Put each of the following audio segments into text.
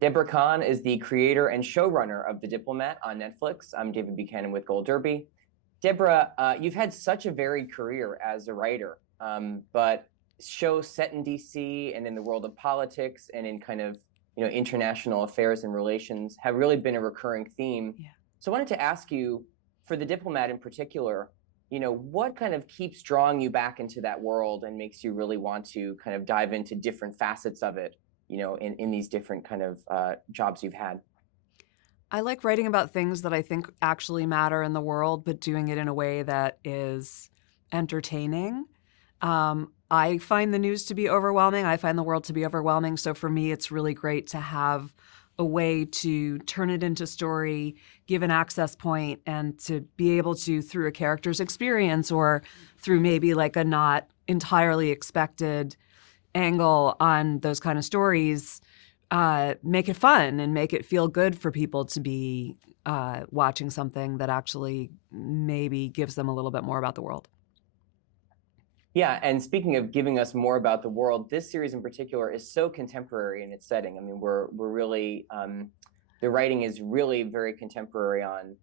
Debora Cahn is the creator and showrunner of The Diplomat on Netflix. I'm David Buchanan with Gold Derby. Debora, you've had such a varied career as a writer, but shows set in DC and in the world of politics and in kind of international affairs and relations have really been a recurring theme. Yeah. So I wanted to ask you, for The Diplomat in particular, what kind of keeps drawing you back into that world and makes you really want to kind of dive into different facets of it, in these different kind of jobs you've had? I like writing about things that I think actually matter in the world, but doing it in a way that is entertaining. I find the news to be overwhelming. I find the world to be overwhelming. So for me, it's really great to have a way to turn it into story, give an access point, and to be able to, through a character's experience or through maybe like a not entirely expected angle on those kind of stories, make it fun and make it feel good for people to be watching something that actually maybe gives them a little bit more about the world. Yeah, and speaking of giving us more about the world, this series in particular is so contemporary in its setting. I mean, we're really the writing is really very contemporary on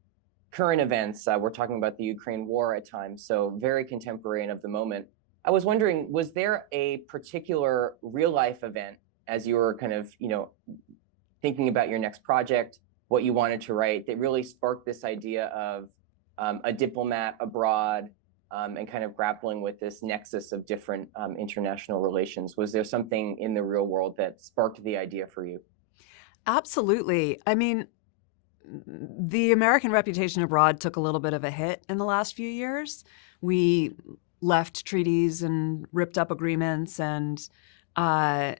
current events. We're talking about the Ukraine war at times, so very contemporary and of the moment. I was wondering, was there a particular real life event as you were kind of thinking about your next project, what you wanted to write, that really sparked this idea of a diplomat abroad? And kind of grappling with this nexus of different international relations. Was there something in the real world that sparked the idea for you? Absolutely. I mean, the American reputation abroad took a little bit of a hit in the last few years. We left treaties and ripped up agreements, and I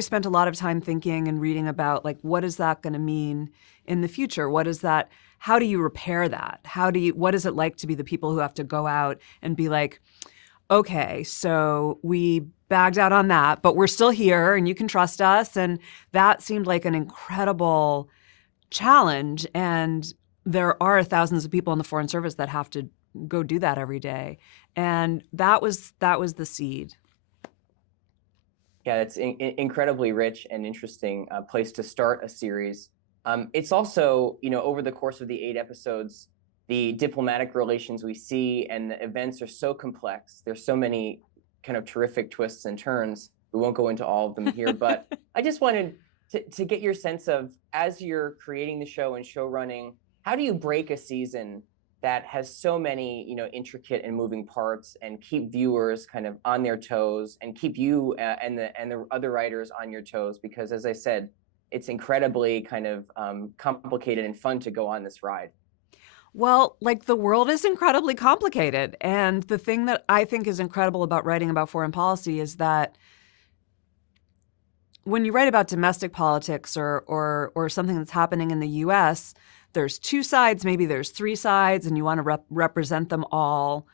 spent a lot of time thinking and reading about, like, what is that going to mean in the future? What is that? How do you repair that? What is it like to be the people who have to go out and be like, okay, so we bagged out on that, but we're still here and you can trust us. And that seemed like an incredible challenge. And there are thousands of people in the Foreign Service that have to go do that every day. And that was the seed. Yeah, it's incredibly rich and interesting place to start a series. It's also, over the course of the 8 episodes, the diplomatic relations we see and the events are so complex. There's so many kind of terrific twists and turns. We won't go into all of them here, but I just wanted to get your sense of, as you're creating the show and show running, how do you break a season that has so many, intricate and moving parts and keep viewers kind of on their toes and keep you and the other writers on your toes? Because as I said, it's incredibly kind of complicated and fun to go on this ride. Well, like, the world is incredibly complicated. And the thing that I think is incredible about writing about foreign policy is that when you write about domestic politics or something that's happening in the US, there's 2 sides, maybe there's 3 sides, and you want to represent them all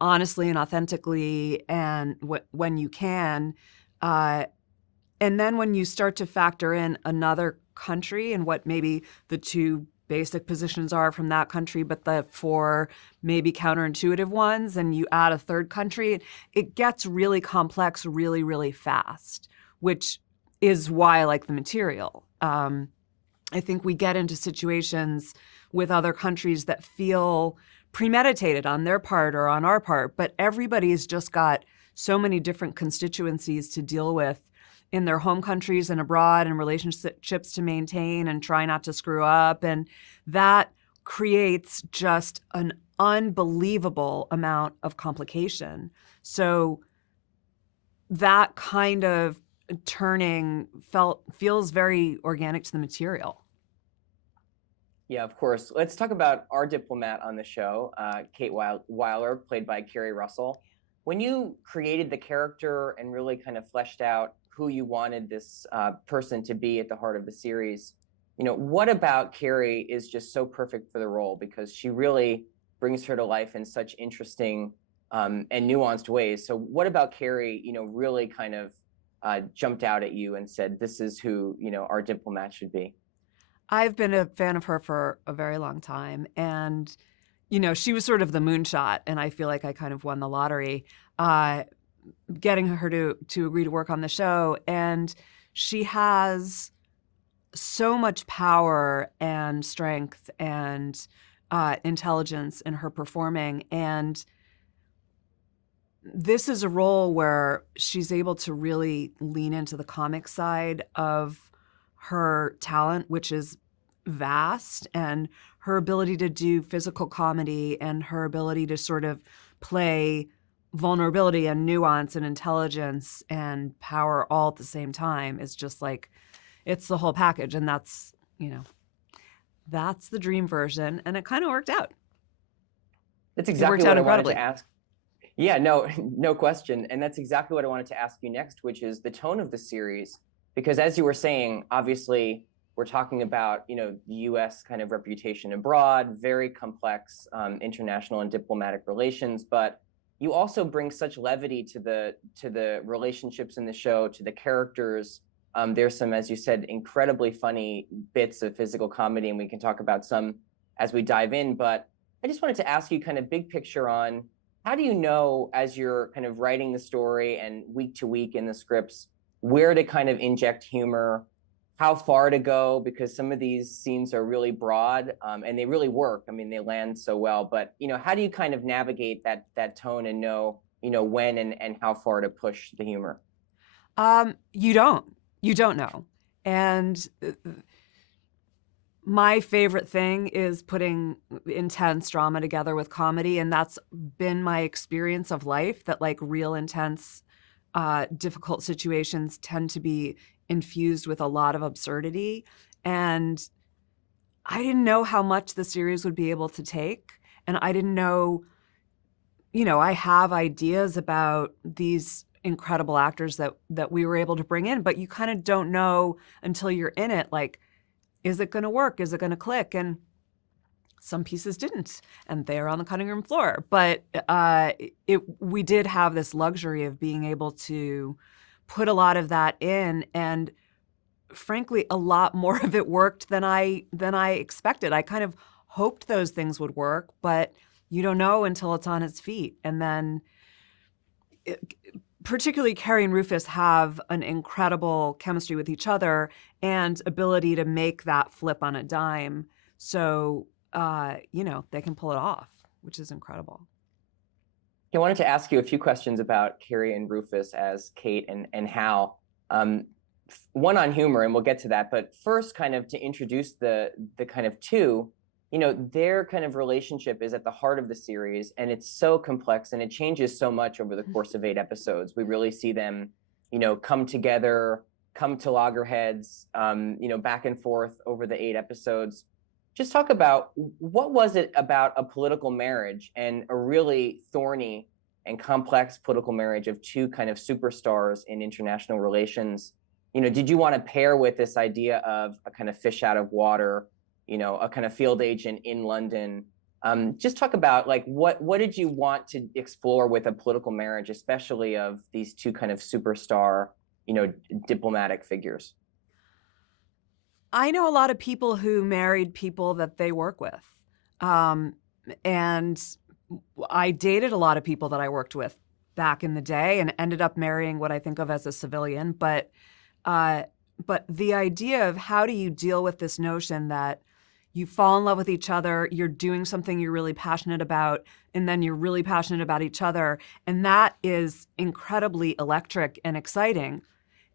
honestly and authentically and when you can. And then when you start to factor in another country and what maybe the 2 basic positions are from that country, but the 4 maybe counterintuitive ones, and you add a 3rd country, it gets really complex really, really fast, which is why I like the material. I think we get into situations with other countries that feel premeditated on their part or on our part, but everybody's just got so many different constituencies to deal with in their home countries and abroad, and relationships to maintain and try not to screw up. And that creates just an unbelievable amount of complication. So that kind of turning feels very organic to the material. Yeah, of course. Let's talk about our diplomat on the show, Kate Weiler, played by Keri Russell. When you created the character and really kind of fleshed out who you wanted this person to be at the heart of the series, what about Keri is just so perfect for the role? Because she really brings her to life in such interesting and nuanced ways. So what about Keri, really kind of jumped out at you and said, this is who, our diplomat should be? I've been a fan of her for a very long time. And, she was sort of the moonshot, and I feel like I kind of won the lottery getting her to agree to work on the show. And she has so much power and strength and intelligence in her performing. And this is a role where she's able to really lean into the comic side of her talent, which is vast, and her ability to do physical comedy and her ability to sort of play vulnerability and nuance and intelligence and power all at the same time is just like, it's the whole package. And that's, that's the dream version. And it kind of worked out. That's exactly what I wanted to ask. Yeah, no question. And that's exactly what I wanted to ask you next, which is the tone of the series. Because as you were saying, obviously, we're talking about, the U.S. kind of reputation abroad, very complex international and diplomatic relations. But you also bring such levity to the relationships in the show, to the characters. There's some, as you said, incredibly funny bits of physical comedy, and we can talk about some as we dive in. But I just wanted to ask you kind of big picture on, how do you know, as you're kind of writing the story and week to week in the scripts, where to kind of inject humor, how far to go? Because some of these scenes are really broad, and they really work. I mean, they land so well. But, how do you kind of navigate that tone and know, when and how far to push the humor? You don't know. And my favorite thing is putting intense drama together with comedy. And that's been my experience of life, that like real intense, difficult situations tend to be infused with a lot of absurdity. And I didn't know how much the series would be able to take. And I didn't know, I have ideas about these incredible actors that we were able to bring in, but you kind of don't know until you're in it, like, is it going to work? Is it going to click? And some pieces didn't, and they're on the cutting room floor. But we did have this luxury of being able to put a lot of that in, and frankly, a lot more of it worked than I expected. I kind of hoped those things would work, but you don't know until it's on its feet. And then particularly Keri and Rufus have an incredible chemistry with each other and ability to make that flip on a dime. So, they can pull it off, which is incredible. I wanted to ask you a few questions about Keri and Rufus as Kate and Hal. One on humor, and we'll get to that. But first, kind of to introduce the kind of two, their kind of relationship is at the heart of the series, and it's so complex and it changes so much over the course of 8 episodes. We really see them, come together, come to loggerheads, back and forth over the 8 episodes. Just talk about, what was it about a political marriage, and a really thorny and complex political marriage of two kind of superstars in international relations? Did you want to pair with this idea of a kind of fish out of water, a kind of field agent in London? Just talk about, like, what did you want to explore with a political marriage, especially of these two kind of superstar, diplomatic figures? I know a lot of people who married people that they work with. And I dated a lot of people that I worked with back in the day and ended up marrying what I think of as a civilian. But the idea of, how do you deal with this notion that you fall in love with each other, you're doing something you're really passionate about, and then you're really passionate about each other. And that is incredibly electric and exciting.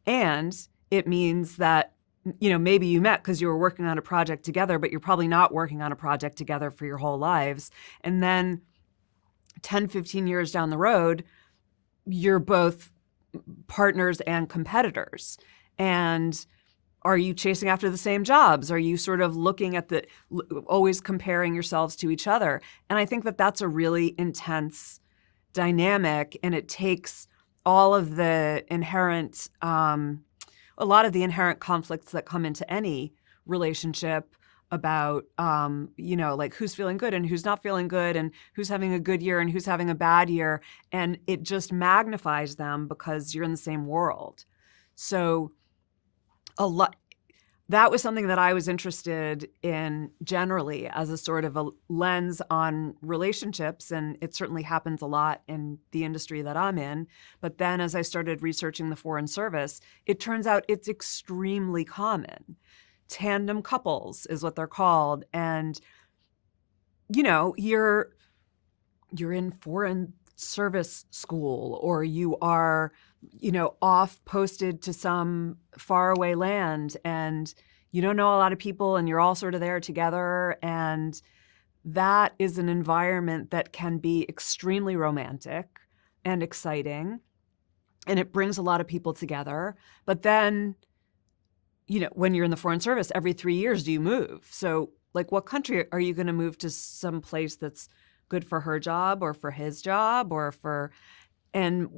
And it means that, maybe you met because you were working on a project together, but you're probably not working on a project together for your whole lives. And then 10, 15 years down the road, you're both partners and competitors. And are you chasing after the same jobs? Are you sort of looking at always comparing yourselves to each other? And I think that that's a really intense dynamic, and it takes all of the inherent, a lot of the inherent conflicts that come into any relationship about, like who's feeling good and who's not feeling good, and who's having a good year and who's having a bad year. And it just magnifies them because you're in the same world. So that was something that I was interested in generally as a sort of a lens on relationships. And it certainly happens a lot in the industry that I'm in. But then as I started researching the Foreign Service, it turns out it's extremely common. Tandem couples is what they're called. And, you know, you're in Foreign Service school, or you are, you know, off posted to some faraway land, and you don't know a lot of people, and you're all sort of there together. And that is an environment that can be extremely romantic and exciting, and it brings a lot of people together. But then, you know, when you're in the Foreign Service, every 3 years do you move? So, like, what country are you going to move to? Some place that's good for her job or for his job or for, and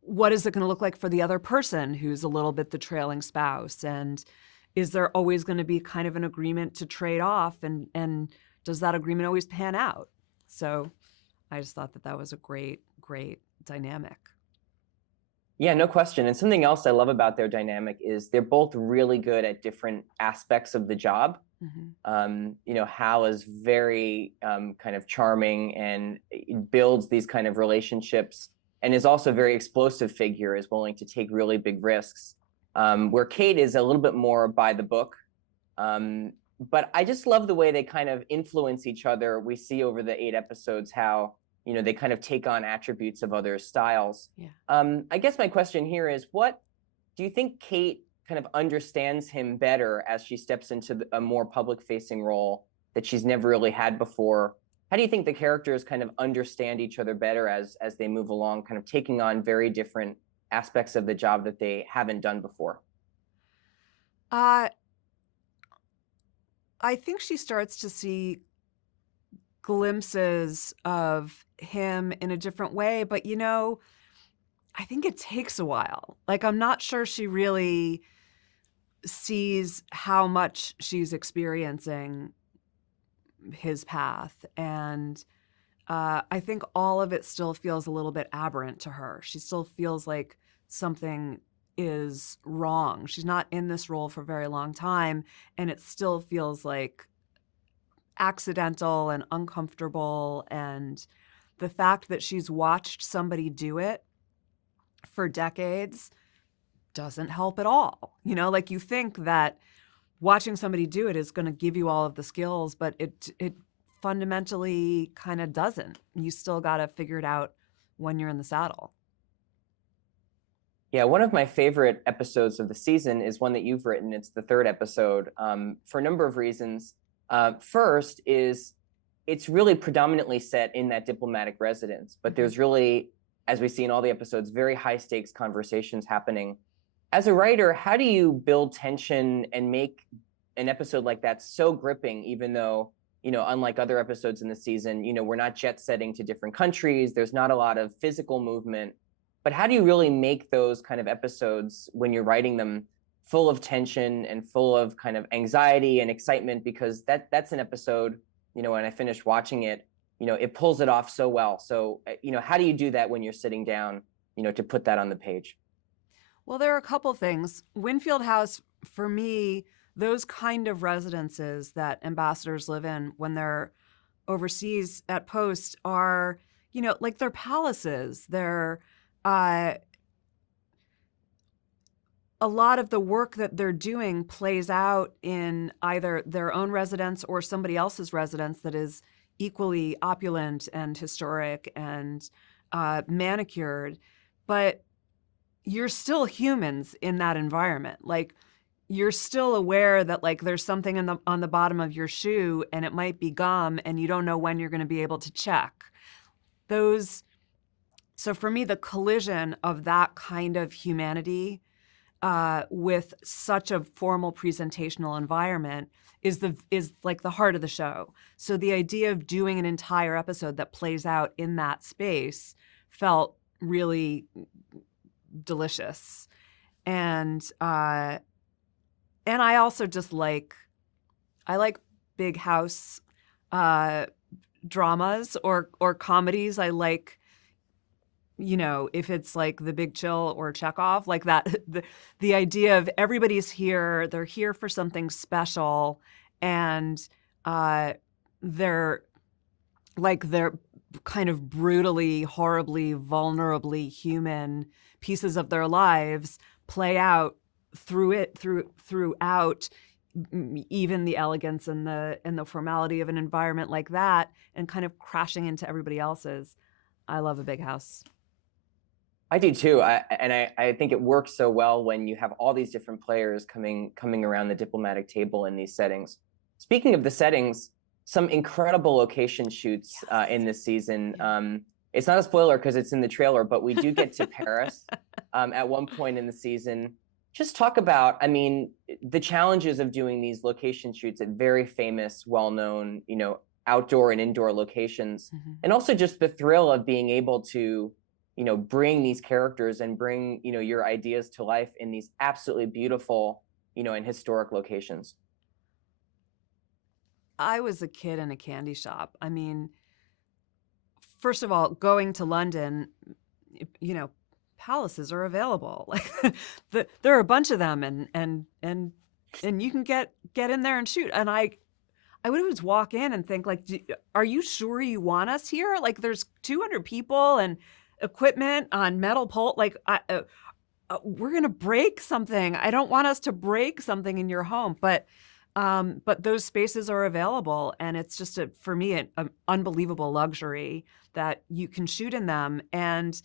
what is it going to look like for the other person who's a little bit the trailing spouse? And is there always going to be kind of an agreement to trade off? And does that agreement always pan out? So I just thought that was a great, great dynamic. Yeah, no question. And something else I love about their dynamic is they're both really good at different aspects of the job. You know, Hal is very kind of charming and builds these kind of relationships, and is also a very explosive figure, is willing to take really big risks. Where Kate is a little bit more by the book. But I just love the way they kind of influence each other. We see over the 8 episodes how, you know, they kind of take on attributes of other styles. Yeah. I guess my question here is, what do you think Kate kind of understands him better as she steps into a more public-facing role that she's never really had before? How do you think the characters kind of understand each other better as they move along, kind of taking on very different aspects of the job that they haven't done before? I think she starts to see glimpses of him in a different way, but, you know, I think it takes a while. Like, I'm not sure she really sees how much she's experiencing his path. And I think all of it still feels a little bit aberrant to her. She still feels like something is wrong. She's not in this role for a very long time, and it still feels like accidental and uncomfortable. And the fact that she's watched somebody do it for decades doesn't help at all. You know, like, you think that watching somebody do it is going to give you all of the skills, but it fundamentally kind of doesn't. You still got to figure it out when you're in the saddle. Yeah, one of my favorite episodes of the season is one that you've written. It's the 3rd episode, for a number of reasons. First is it's really predominantly set in that diplomatic residence, but there's really, as we see in all the episodes, very high stakes conversations happening. As a writer, how do you build tension and make an episode like that so gripping, even though, you know, unlike other episodes in the season, you know, we're not jet setting to different countries, there's not a lot of physical movement, but how do you really make those kind of episodes, when you're writing them, full of tension and full of kind of anxiety and excitement? Because that's an episode, you know, when I finished watching it, you know, it pulls it off so well. So, you know, how do you do that when you're sitting down, you know, to put that on the page? Well, there are a couple things. Winfield House, for me, those kind of residences that ambassadors live in when they're overseas at post are, you know, like, they're palaces. They're a lot of the work that they're doing plays out in either their own residence or somebody else's residence that is equally opulent and historic and manicured. But you're still humans in that environment. Like, you're still aware that, like, there's something on the bottom of your shoe and it might be gum and you don't know when you're going to be able to check. So for me, the collision of that kind of humanity with such a formal presentational environment is like the heart of the show. So the idea of doing an entire episode that plays out in that space felt really delicious. And I also just I like big house dramas or comedies. I like, if it's like The Big Chill or Chekhov, like that, the idea of everybody's here, they're here for something special, and they're kind of brutally, horribly, vulnerably human pieces of their lives play out throughout even the elegance and the formality of an environment like that, and kind of crashing into everybody else's. I love a big house. I do too. I think it works so well when you have all these different players coming around the diplomatic table in these settings. Speaking of the settings, some incredible location shoots in this season. It's not a spoiler because it's in the trailer, but we do get to Paris at one point in the season. Just talk about, I mean, the challenges of doing these location shoots at very famous, well-known, outdoor and indoor locations, and also just the thrill of being able to, bring these characters and bring, your ideas to life in these absolutely beautiful, and historic locations. I was a kid in a candy shop. I mean, first of all, going to London, palaces are available. Like there are a bunch of them, and you can get in there and shoot. And I would always walk in and think, like, are you sure you want us here? Like, there's 200 people and equipment on metal pole. Like, we're gonna break something. I don't want us to break something in your home, but those spaces are available, and it's just for me an unbelievable luxury that you can shoot in them. And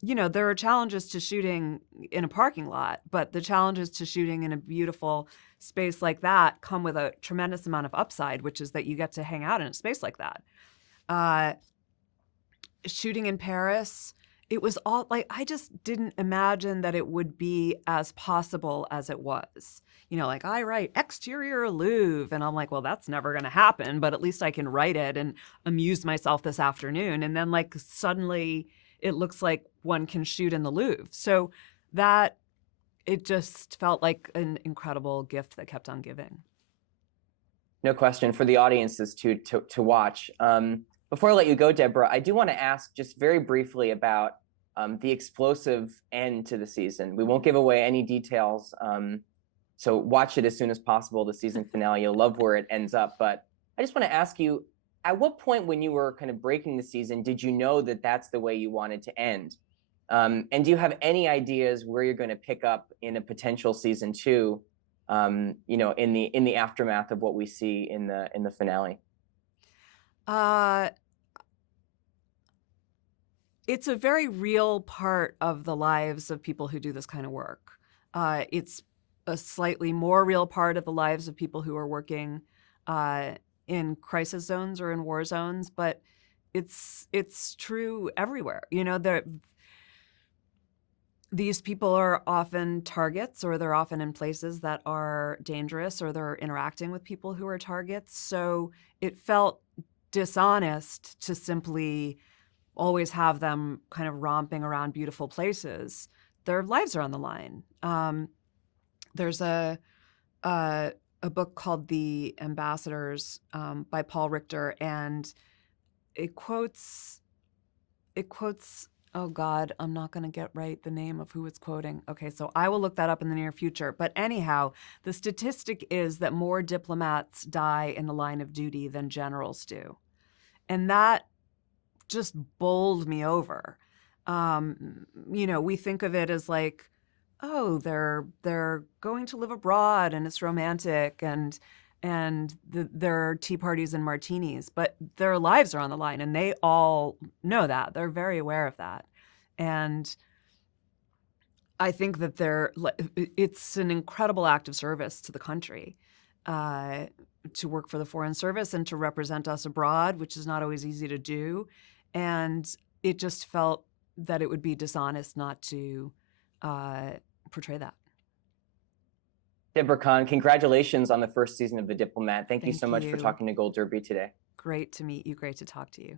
there are challenges to shooting in a parking lot, but the challenges to shooting in a beautiful space like that come with a tremendous amount of upside, which is that you get to hang out in a space like that. Shooting in Paris, it was all like, I just didn't imagine that it would be as possible as it was. Like, I write exterior Louvre, and I'm like, well, that's never going to happen, but at least I can write it and amuse myself this afternoon. And then, like, suddenly it looks like one can shoot in the Louvre. So that, it just felt like an incredible gift that kept on giving. No question, for the audiences to watch. Before I let you go, Debora, I do want to ask just very briefly about the explosive end to the season. We won't give away any details. So watch it as soon as possible, the season finale. You'll love where it ends up. But I just want to ask you, at what point when you were kind of breaking the season, did you know that that's the way you wanted to end? And do you have any ideas where you're going to pick up in a potential season 2, in the aftermath of what we see in the finale? It's a very real part of the lives of people who do this kind of work. It's a slightly more real part of the lives of people who are working in crisis zones or in war zones, but it's true everywhere. These people are often targets, or they're often in places that are dangerous, or they're interacting with people who are targets. So it felt dishonest to simply always have them kind of romping around beautiful places. Their lives are on the line. There's a book called The Ambassadors by Paul Richter, and it quotes, oh God, I'm not going to get right the name of who it's quoting. Okay, so I will look that up in the near future. But anyhow, the statistic is that more diplomats die in the line of duty than generals do. And that just bowled me over. We think of it as like, oh, they're going to live abroad and it's romantic and there are tea parties and martinis, but their lives are on the line, and they all know that. They're very aware of that. And I think that it's an incredible act of service to the country to work for the Foreign Service and to represent us abroad, which is not always easy to do. And it just felt that it would be dishonest not to portray that. Debora Cahn, congratulations on the first season of The Diplomat. Thank you so much for you. talking to Gold Derby today. Great to meet you. Great to talk to you.